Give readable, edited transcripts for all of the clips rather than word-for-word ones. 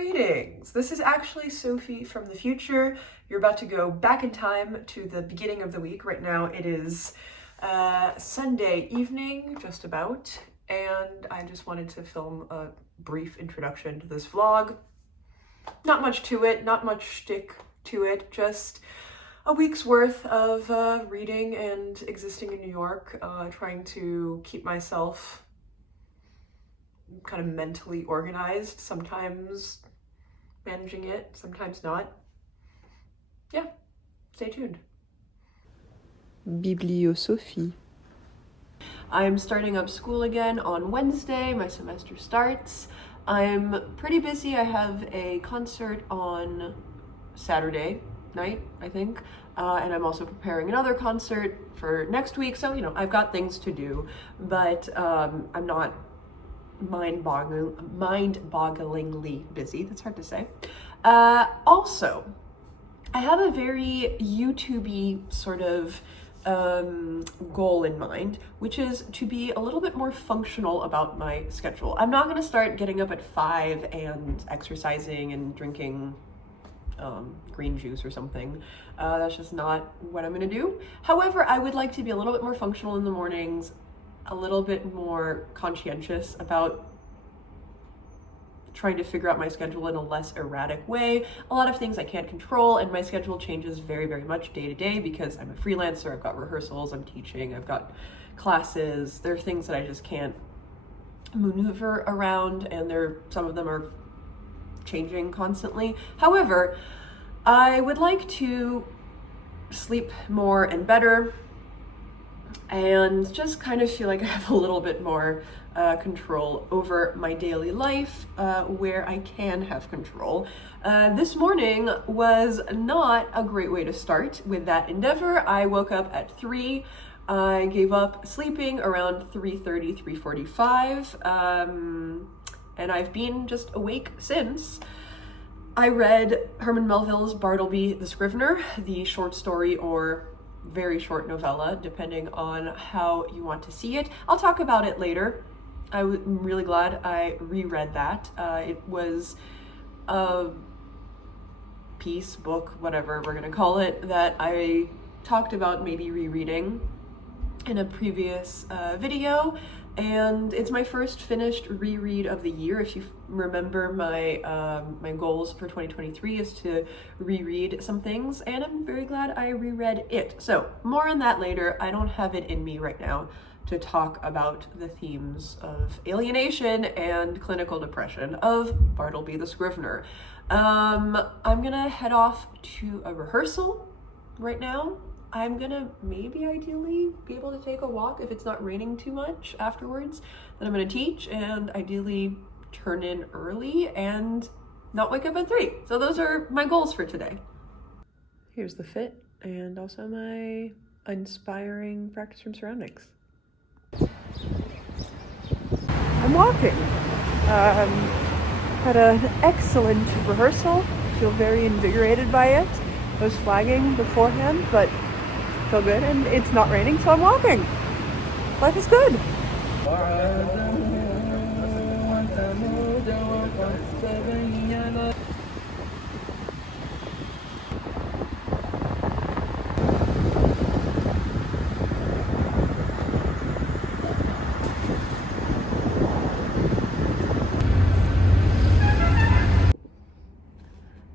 Greetings! This is actually Sophie from the future. You're about to go back in time to the beginning of the week. Right now it is Sunday evening, just about, and I just wanted to film a brief introduction to this vlog. Not much to it, not much shtick to it, just a week's worth of reading and existing in New York, trying to keep myself kind of mentally organized, sometimes managing it, sometimes not. Yeah, stay tuned. Bibliosophie. I'm starting up school again on Wednesday. My semester starts. I'm pretty busy. I have a concert on Saturday night, I think, and I'm also preparing another concert for next week, so you know, I've got things to do, but I'm not mind-bogglingly busy. That's hard to say. Also, I have a very YouTube-y sort of goal in mind, which is to be a little bit more functional about my schedule. I'm not going to start getting up at 5 and exercising and drinking green juice or something. That's just not what I'm going to do. However, I would like to be a little bit more functional in the mornings, a little bit more conscientious about trying to figure out my schedule in a less erratic way. A lot of things I can't control, and my schedule changes very, very much day to day because I'm a freelancer. I've got rehearsals, I'm teaching, I've got classes. There are things that I just can't maneuver around, and some of them are changing constantly. However, I would like to sleep more and better, and just kind of feel like I have a little bit more control over my daily life, where I can have control. This morning was not a great way to start with that endeavor. I woke up at 3. I gave up sleeping around 3:30, 3:45, and I've been just awake since. I read Herman Melville's Bartleby, the Scrivener, the short story or very short novella, depending on how you want to see it. I'll talk about it later. I'm really glad I reread that. It was a piece, book, whatever we're gonna call it, that I talked about maybe rereading in a previous video, and it's my first finished reread of the year. If you remember, my goals for 2023 is to reread some things, and I'm very glad I reread it. So more on that later. I don't have it in me right now to talk about the themes of alienation and clinical depression of Bartleby the Scrivener. I'm gonna head off to a rehearsal right now. I'm gonna maybe ideally be able to take a walk if it's not raining too much afterwards. Then I'm gonna teach and ideally turn in early and not wake up at 3. So those are my goals for today. Here's the fit and also my inspiring practice from surroundings. I'm walking. Had an excellent rehearsal. Feel very invigorated by it. I was flagging beforehand, but feel good, and it's not raining, so I'm walking. Life is good.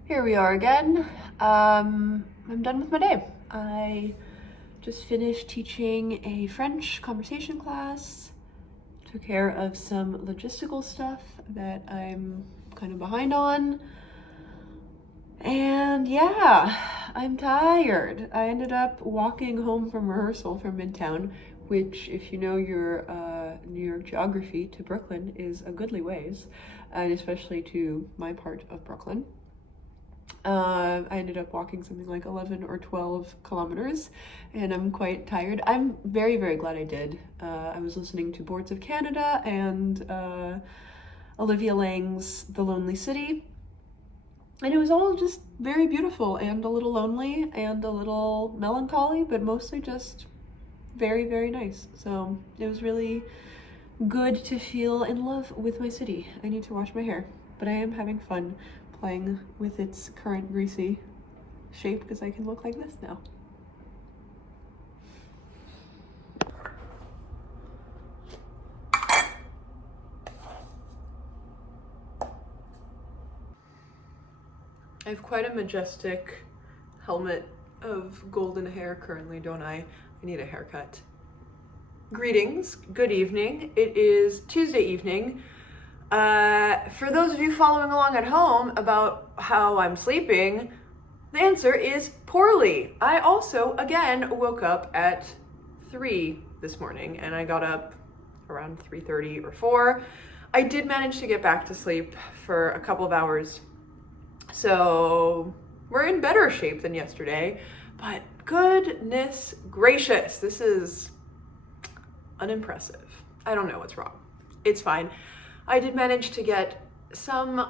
Here we are again. I'm done with my day. I just finished teaching a French conversation class, took care of some logistical stuff that I'm kind of behind on, and yeah, I'm tired. I ended up walking home from rehearsal from Midtown, which, if you know your New York geography, to Brooklyn is a goodly ways, and especially to my part of Brooklyn. I ended up walking something like 11 or 12 kilometers, and I'm quite tired. I'm very, very glad I did. I was listening to Boards of Canada and Olivia Laing's The Lonely City, and it was all just very beautiful and a little lonely and a little melancholy, but mostly just very, very nice. So it was really good to feel in love with my city. I need to wash my hair. but I am having fun playing with its current greasy shape because I can look like this now. I have quite a majestic helmet of golden hair currently, don't I? I need a haircut. Greetings, good evening. It is Tuesday evening. For those of you following along at home about how I'm sleeping, the answer is poorly. I also, again, woke up at 3 this morning and I got up around 3:30 or 4. I did manage to get back to sleep for a couple of hours. So we're in better shape than yesterday, but goodness gracious, this is unimpressive. I don't know what's wrong. It's fine. I did manage to get some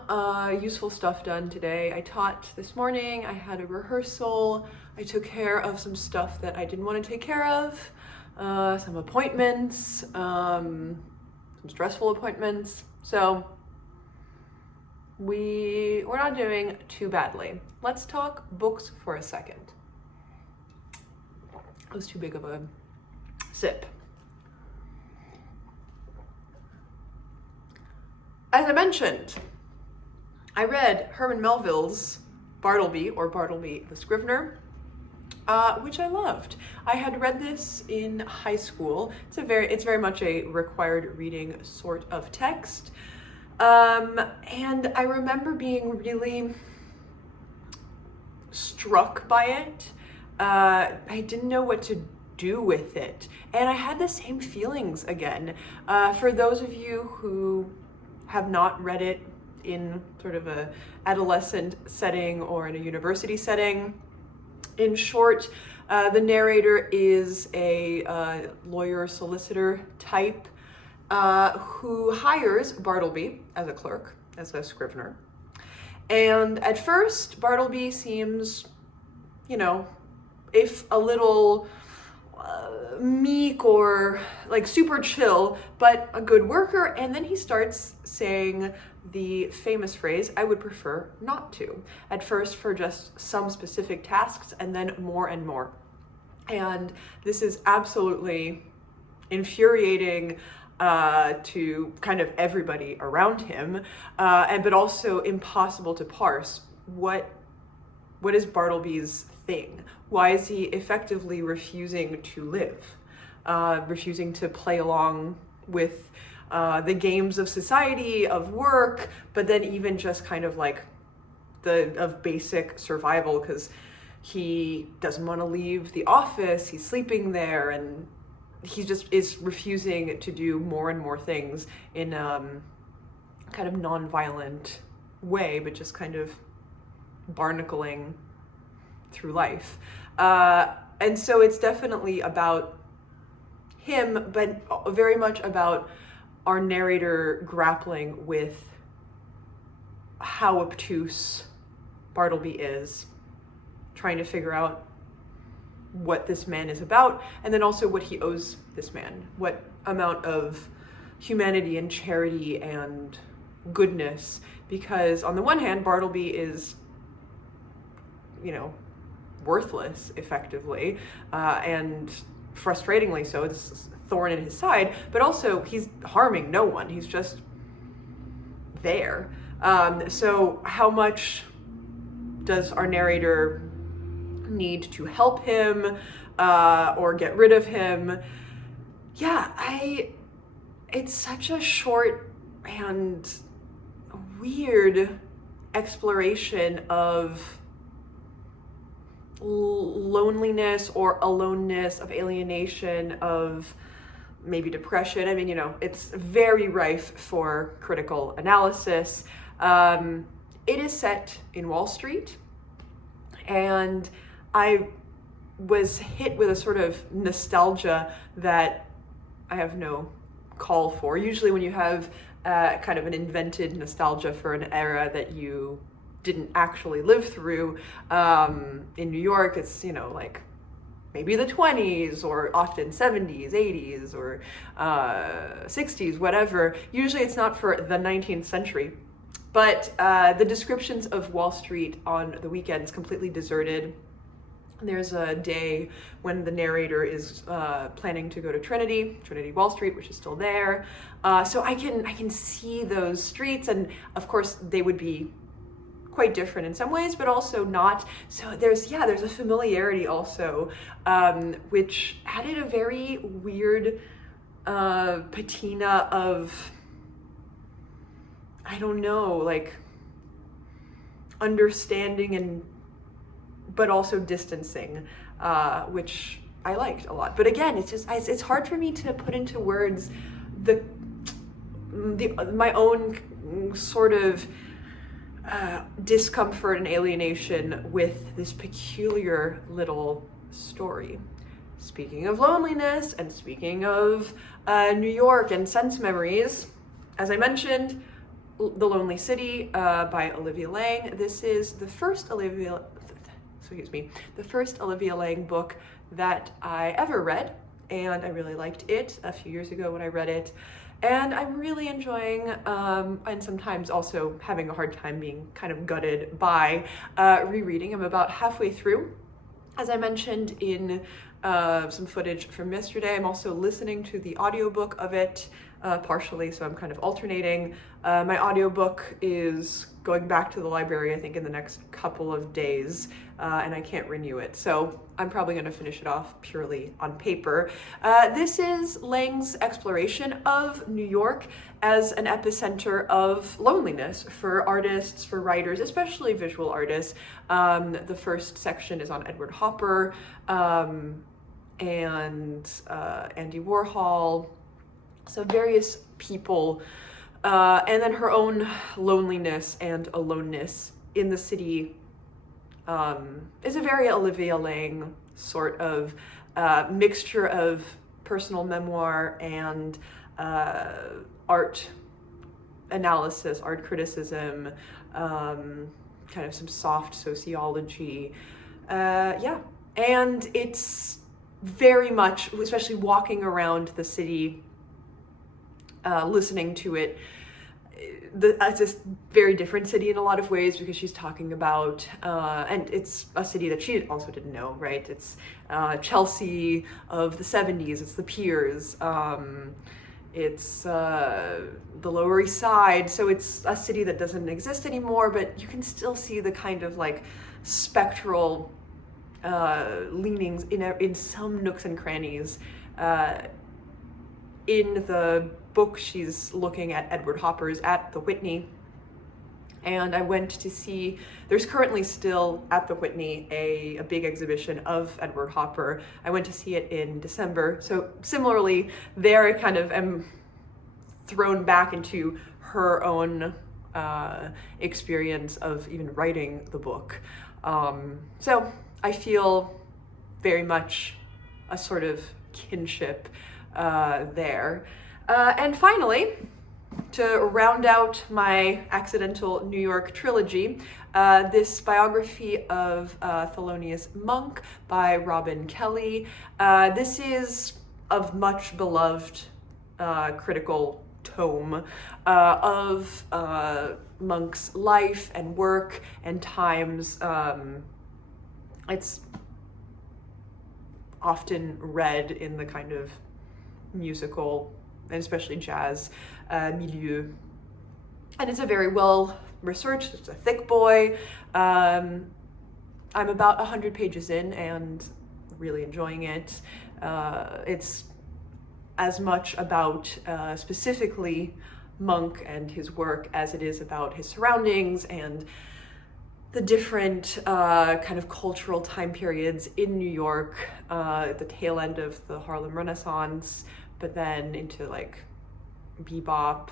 useful stuff done today. I taught this morning, I had a rehearsal, I took care of some stuff that I didn't want to take care of, some appointments, some stressful appointments. So we're not doing too badly. Let's talk books for a second. That was too big of a sip. As I mentioned, I read Herman Melville's Bartleby, or Bartleby the Scrivener, which I loved. I had read this in high school. It's very much a required reading sort of text. And I remember being really struck by it. I didn't know what to do with it. And I had the same feelings again. For those of you who have not read it in sort of a adolescent setting or in a university setting, in short, the narrator is a lawyer solicitor type who hires Bartleby as a clerk, as a scrivener. And at first, Bartleby seems, if a little meek or like super chill, but a good worker. And then he starts saying the famous phrase, I would prefer not to. At first for just some specific tasks, and then more and more. And this is absolutely infuriating to kind of everybody around him, but also impossible to parse. What is Bartleby's thing? Why is he effectively refusing to live, refusing to play along with the games of society, of work, but then even just kind of like of basic survival, because he doesn't want to leave the office, he's sleeping there, and he just is refusing to do more and more things in kind of non-violent way, but just kind of barnacling through life. And so it's definitely about him, but very much about our narrator grappling with how obtuse Bartleby is, trying to figure out what this man is about, and then also what he owes this man, what amount of humanity and charity and goodness, because on the one hand, Bartleby is, worthless effectively, and frustratingly so. It's a thorn in his side, but also he's harming no one. He's just there. So how much does our narrator need to help him or get rid of him? It's such a short and weird exploration of loneliness or aloneness, of alienation, of maybe depression. I mean, it's very rife for critical analysis. It is set in Wall Street, and I was hit with a sort of nostalgia that I have no call for. Usually when you have kind of an invented nostalgia for an era that you didn't actually live through, in New York, it's, like maybe the 20s or often 70s, 80s, or 60s, whatever. Usually it's not for the 19th century. But the descriptions of Wall Street on the weekends completely deserted. There's a day when the narrator is planning to go to Trinity Wall Street, which is still there. So I can see those streets, and of course they would be quite different in some ways, but also not. So there's a familiarity also, which added a very weird patina of, I don't know, like understanding but also distancing, which I liked a lot. But again, it's hard for me to put into words my own sort of discomfort and alienation with this peculiar little story. Speaking of loneliness and speaking of New York and sense memories, as I mentioned, The Lonely City by Olivia Laing. This is the first Olivia Laing book that I ever read, and I really liked it a few years ago when I read it. And I'm really enjoying, and sometimes also having a hard time being kind of gutted by rereading. I'm about halfway through. As I mentioned in some footage from yesterday, I'm also listening to the audiobook of it partially, so I'm kind of alternating. My audiobook is going back to the library, I think, in the next couple of days, and I can't renew it. So I'm probably going to finish it off purely on paper. This is Laing's exploration of New York as an epicenter of loneliness for artists, for writers, especially visual artists. The first section is on Edward Hopper and Andy Warhol. So various people, and then her own loneliness and aloneness in the city is a very Olivia Laing sort of mixture of personal memoir and art analysis, art criticism, kind of some soft sociology. And it's very much, especially walking around the city, listening to it, it's a very different city in a lot of ways, because she's talking about, and it's a city that she also didn't know, right? It's Chelsea of the 70s, it's the Piers, it's the Lower East Side, so it's a city that doesn't exist anymore, but you can still see the kind of like spectral leanings in some nooks and crannies. In the book, she's looking at Edward Hopper's at the Whitney, and I went to see, there's currently still at the Whitney a big exhibition of Edward Hopper. I went to see it in December, so similarly there I kind of am thrown back into her own experience of even writing the book. So I feel very much a sort of kinship there. And finally, to round out my accidental New York trilogy, this biography of Thelonious Monk by Robin Kelley. This is of much beloved critical tome of Monk's life and work and times. It's often read in the kind of musical and especially jazz milieu, and it's a very well researched, it's a thick boy. I'm about 100 pages in and really enjoying it. It's as much about specifically Monk and his work as it is about his surroundings and the different kind of cultural time periods in New York, the tail end of the Harlem Renaissance, but then into like bebop,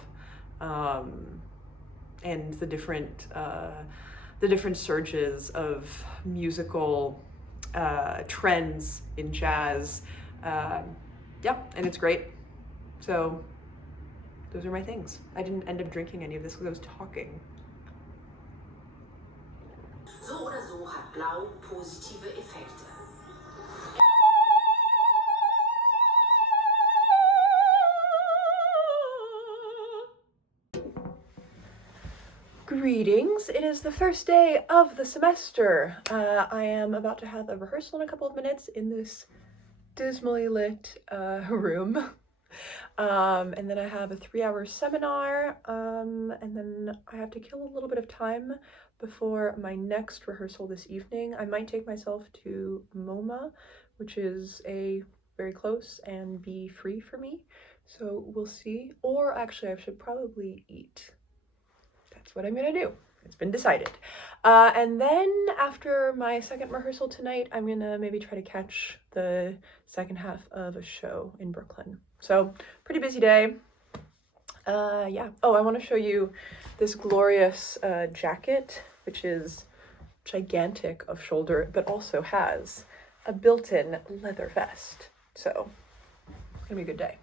and the different surges of musical trends in jazz. And it's great. So those are my things. I didn't end up drinking any of this because I was talking. So oder so hat Blau positive Effekte. Greetings! It is the first day of the semester. I am about to have a rehearsal in a couple of minutes in this dismally lit room. And then I have a 3-hour seminar, and then I have to kill a little bit of time before my next rehearsal this evening. I might take myself to MoMA, which is a very close and be free for me, so we'll see. Or actually, I should probably eat. That's what I'm gonna do. It's been decided. And then after my second rehearsal tonight, I'm gonna maybe try to catch the second half of a show in Brooklyn. So pretty busy day. Yeah. Oh, I want to show you this glorious jacket, which is gigantic of shoulder, but also has a built-in leather vest. So it's gonna be a good day.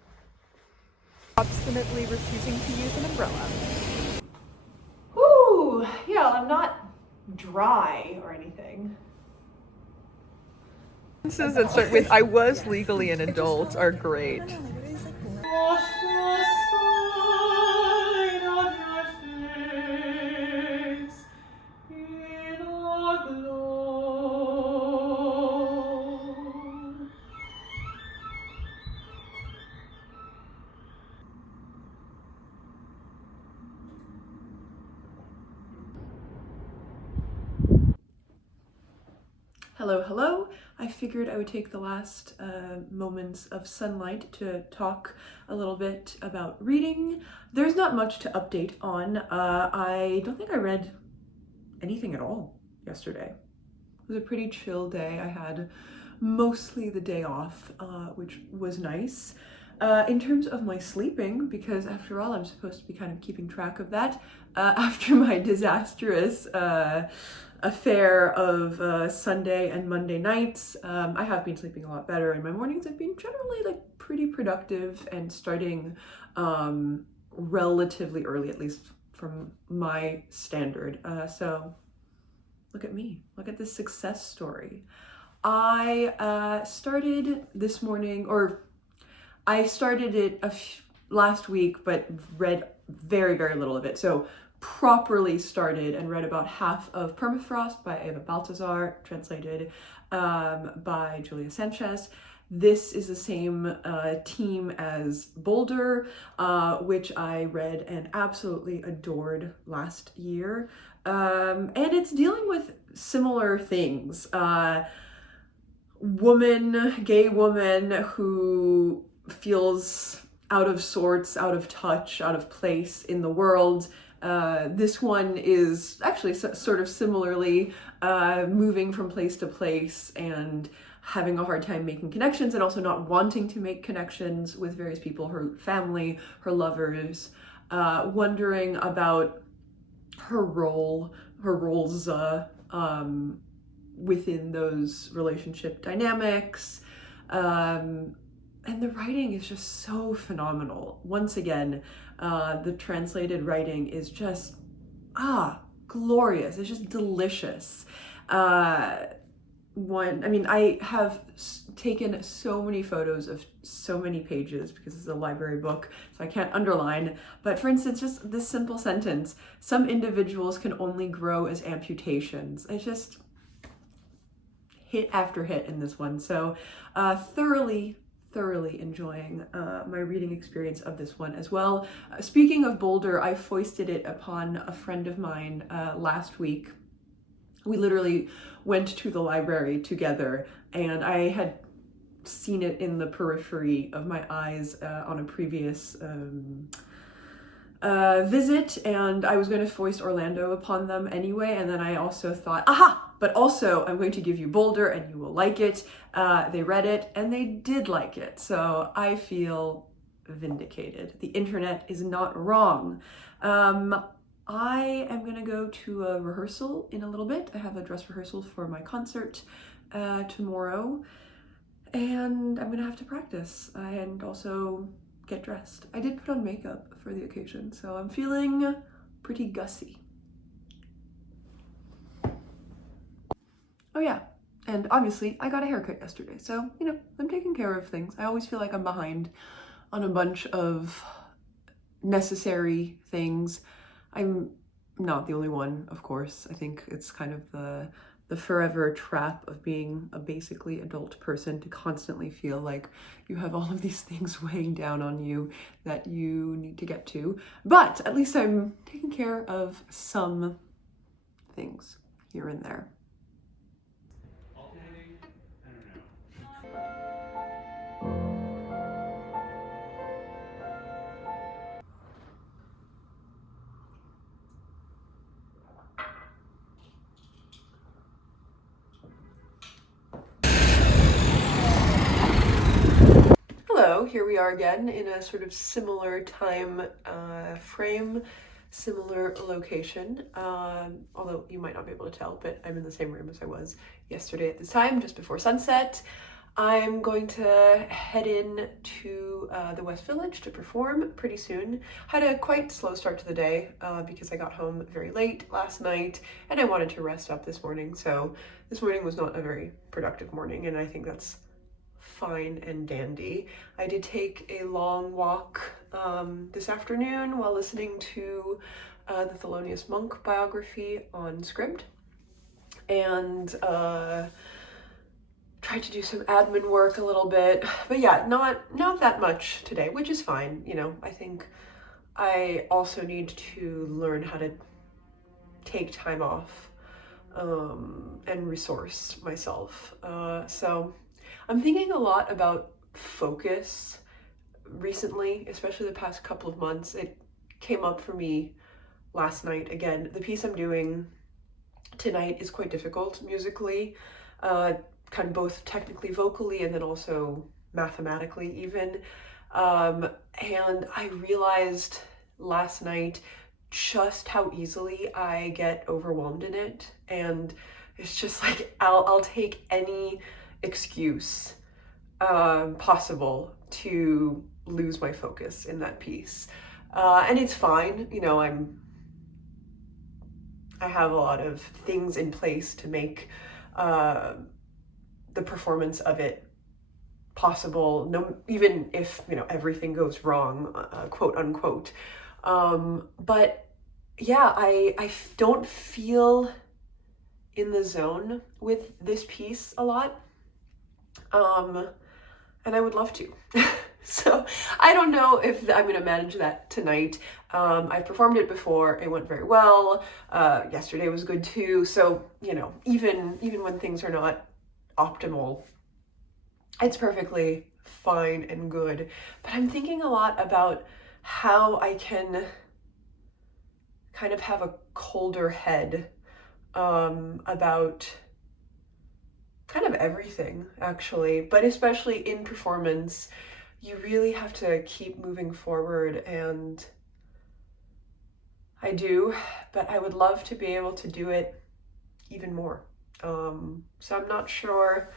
Obstinately refusing to use an umbrella. Woo! Yeah, I'm not dry or anything. Sentences that start with "I was legally an adult" are great. Hello, hello. I figured I would take the last moments of sunlight to talk a little bit about reading. There's not much to update on. I don't think I read anything at all yesterday. It was a pretty chill day. I had mostly the day off, which was nice. In terms of my sleeping, because after all, I'm supposed to be kind of keeping track of that, after my disastrous affair of Sunday and Monday nights, I have been sleeping a lot better, and my mornings have been generally like pretty productive and starting relatively early, at least from my standard. So look at me, look at this success story. I started this morning, or I started it last week, but read very, very little of it. So properly started and read about half of Permafrost by Baltasar, translated by Julia Sanches. This is the same team as Boulder, which I read and absolutely adored last year. And it's dealing with similar things. Gay woman who feels out of sorts, out of touch, out of place in the world. This one is actually sort of similarly moving from place to place and having a hard time making connections, and also not wanting to make connections with various people, her family, her lovers, wondering about her roles within those relationship dynamics. And the writing is just so phenomenal. Once again, the translated writing is just, glorious. It's just delicious. I have taken so many photos of so many pages because it's a library book, so I can't underline. But for instance, just this simple sentence, some individuals can only grow as amputations. It's just hit after hit in this one. So thoroughly enjoying my reading experience of this one as well. Speaking of Boulder, I foisted it upon a friend of mine last week. We literally went to the library together, and I had seen it in the periphery of my eyes on a previous visit, and I was going to foist Orlando upon them anyway, and then I also thought, but also I'm going to give you Boulder and you will like it. They read it and they did like it, so I feel vindicated. The internet is not wrong. I am gonna go to a rehearsal in a little bit. I have a dress rehearsal for my concert tomorrow, and I'm gonna have to practice and also get dressed. I did put on makeup for the occasion, so I'm feeling pretty gussy. Oh yeah, and obviously I got a haircut yesterday, so, I'm taking care of things. I always feel like I'm behind on a bunch of necessary things. I'm not the only one, of course. I think it's kind of the forever trap of being a basically adult person, to constantly feel like you have all of these things weighing down on you that you need to get to. But at least I'm taking care of some things here and there. Hello, here we are again in a sort of similar time frame, similar location, although you might not be able to tell, but I'm in the same room as I was yesterday at this time, just before sunset. I'm going to head in to the West Village to perform pretty soon. Had a quite slow start to the day because I got home very late last night and I wanted to rest up this morning, so this morning was not a very productive morning, and I think that's fine and dandy. I did take a long walk this afternoon while listening to the Thelonius monk biography on Scribd, and tried to do some admin work a little bit, but yeah, not that much today, which is fine. You know, I think I also need to learn how to take time off and resource myself. So I'm thinking a lot about focus recently, especially the past couple of months. It came up for me last night again. The piece I'm doing tonight is quite difficult musically, kind of both technically, vocally, and then also mathematically even. And I realized last night just how easily I get overwhelmed in it. And it's just like, I'll take any excuse possible to lose my focus in that piece. And it's fine, you know, I have a lot of things in place to make the performance of it possible, no, even if, you know, everything goes wrong, quote unquote. But yeah, I don't feel in the zone with this piece a lot. And I would love to. So I don't know if I'm going to manage that tonight. I've performed it before. It went very well. Yesterday was good too. So, you know, even when things are not optimal, it's perfectly fine and good. But I'm thinking a lot about how I can kind of have a colder head about kind of everything, actually, but especially in performance. You really have to keep moving forward, and I do, but I would love to be able to do it even more. So I'm not sure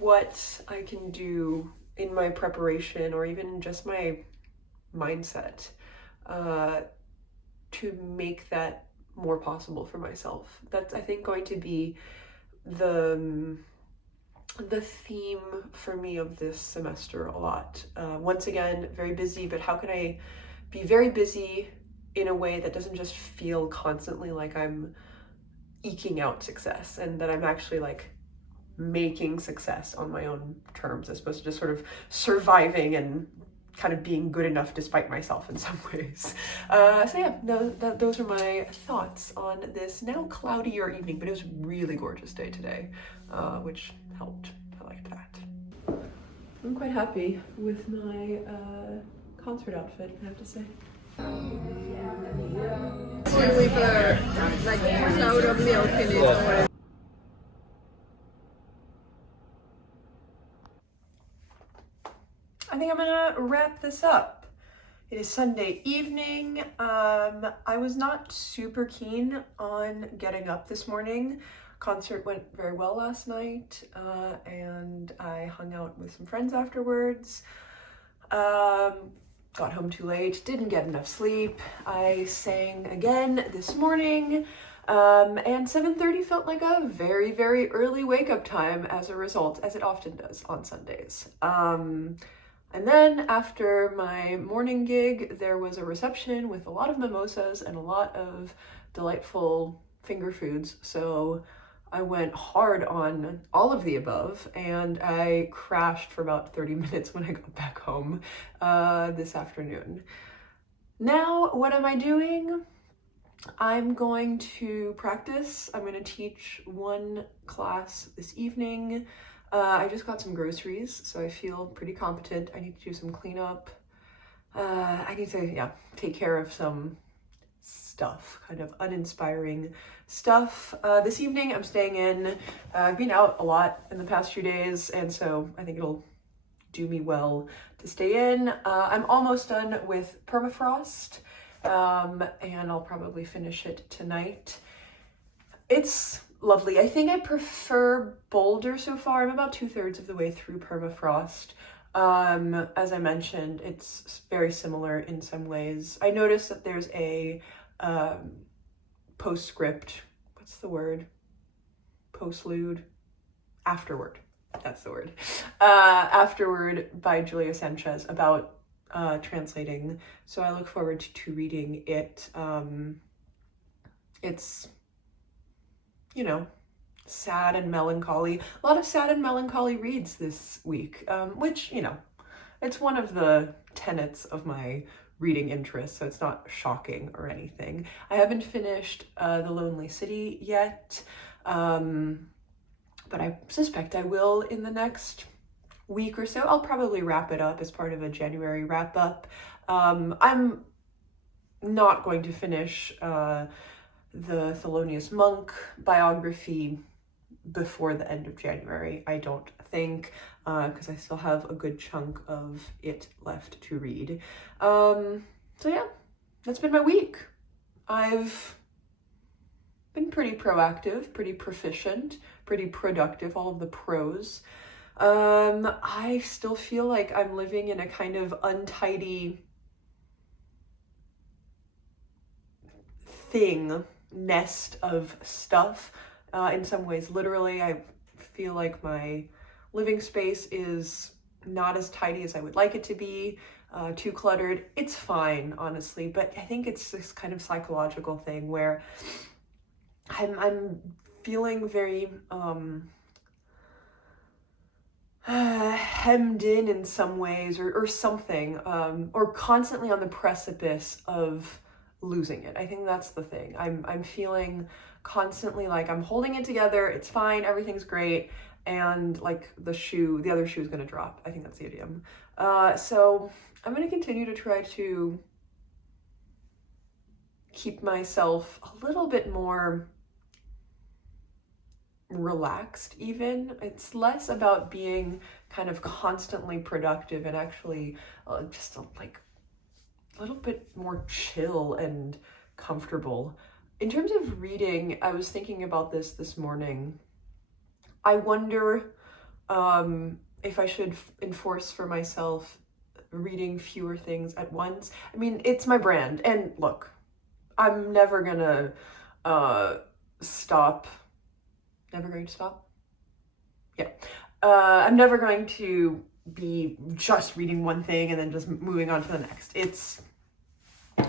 what I can do in my preparation or even just my mindset to make that more possible for myself. That's, I think, going to be the theme for me of this semester a lot. Once again, very busy, but how can I be very busy in a way that doesn't just feel constantly like I'm eking out success, and that I'm actually like making success on my own terms, as opposed to just sort of surviving and kind of being good enough despite myself in some ways. So yeah, those are my thoughts on this now cloudier evening, but it was a really gorgeous day today, which helped. I liked that. I'm quite happy with my concert outfit, I have to say. With a like cloud of milk in it. I think I'm gonna wrap this up. It is Sunday evening. I was not super keen on getting up this morning. Concert went very well last night, and I hung out with some friends afterwards. Got home too late, didn't get enough sleep. I sang again this morning, and 7:30 felt like a very, very early wake-up time as a result, as it often does on Sundays. And then after my morning gig, there was a reception with a lot of mimosas and a lot of delightful finger foods. So I went hard on all of the above, and I crashed for about 30 minutes when I got back home this afternoon. Now, what am I doing? I'm going to practice. I'm going to teach one class this evening. I just got some groceries, so I feel pretty competent. I need to do some cleanup. I need to, take care of some stuff, kind of uninspiring stuff. This evening I'm staying in. I've been out a lot in the past few days, and so I think it'll do me well to stay in. I'm almost done with Permafrost, and I'll probably finish it tonight. It's lovely. I think I prefer Boulder so far. I'm about 2/3 of the way through Permafrost. As I mentioned, it's very similar in some ways. I noticed that there's a postscript. What's the word? Postlude? Afterword. That's the word. Afterword by Julia Sanches about translating. So I look forward to reading it. It's, sad and melancholy. A lot of sad and melancholy reads this week, which, it's one of the tenets of my reading interest, so it's not shocking or anything. I haven't finished The Lonely City yet, but I suspect I will in the next week or so. I'll probably wrap it up as part of a January wrap up. I'm not going to finish the Thelonius monk biography before the end of January, I don't think, because I still have a good chunk of it left to read. So yeah, that's been my week. I've been pretty proactive, pretty proficient, pretty productive, all of the pros. I still feel like I'm living in a kind of untidy nest of stuff. In some ways, literally, I feel like my living space is not as tidy as I would like it to be, too cluttered. It's fine, honestly, but I think it's this kind of psychological thing where I'm feeling very hemmed in some ways or something, or constantly on the precipice of losing it. I think that's the thing. I'm feeling constantly like I'm holding it together, it's fine, everything's great, and like the other shoe is gonna drop. I think that's the idiom. So I'm gonna continue to try to keep myself a little bit more relaxed even. It's less about being kind of constantly productive and actually just like a little bit more chill and comfortable. In terms of reading, I was thinking about this morning. I wonder if I should enforce for myself reading fewer things at once. I mean, it's my brand, and look, I'm never gonna stop. Never going to stop? Yeah. I'm never going to be just reading one thing and then just moving on to the next.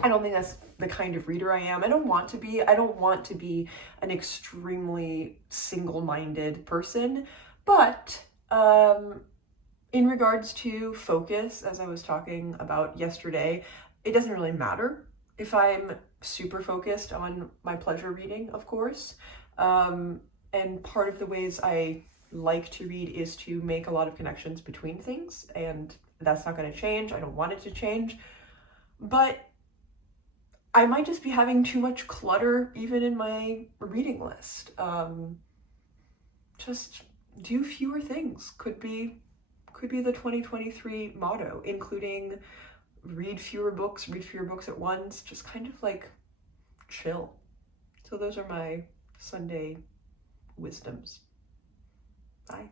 I don't think that's the kind of reader I am. I don't want to be. I don't want to be an extremely single-minded person. But in regards to focus, as I was talking about yesterday, it doesn't really matter if I'm super focused on my pleasure reading, of course. And part of the ways I like to read is to make a lot of connections between things, and that's not going to change. I don't want it to change. But I might just be having too much clutter even in my reading list. Just do fewer things could be the 2023 motto, including read fewer books at once, just kind of like chill. So those are my Sunday wisdoms. Bye.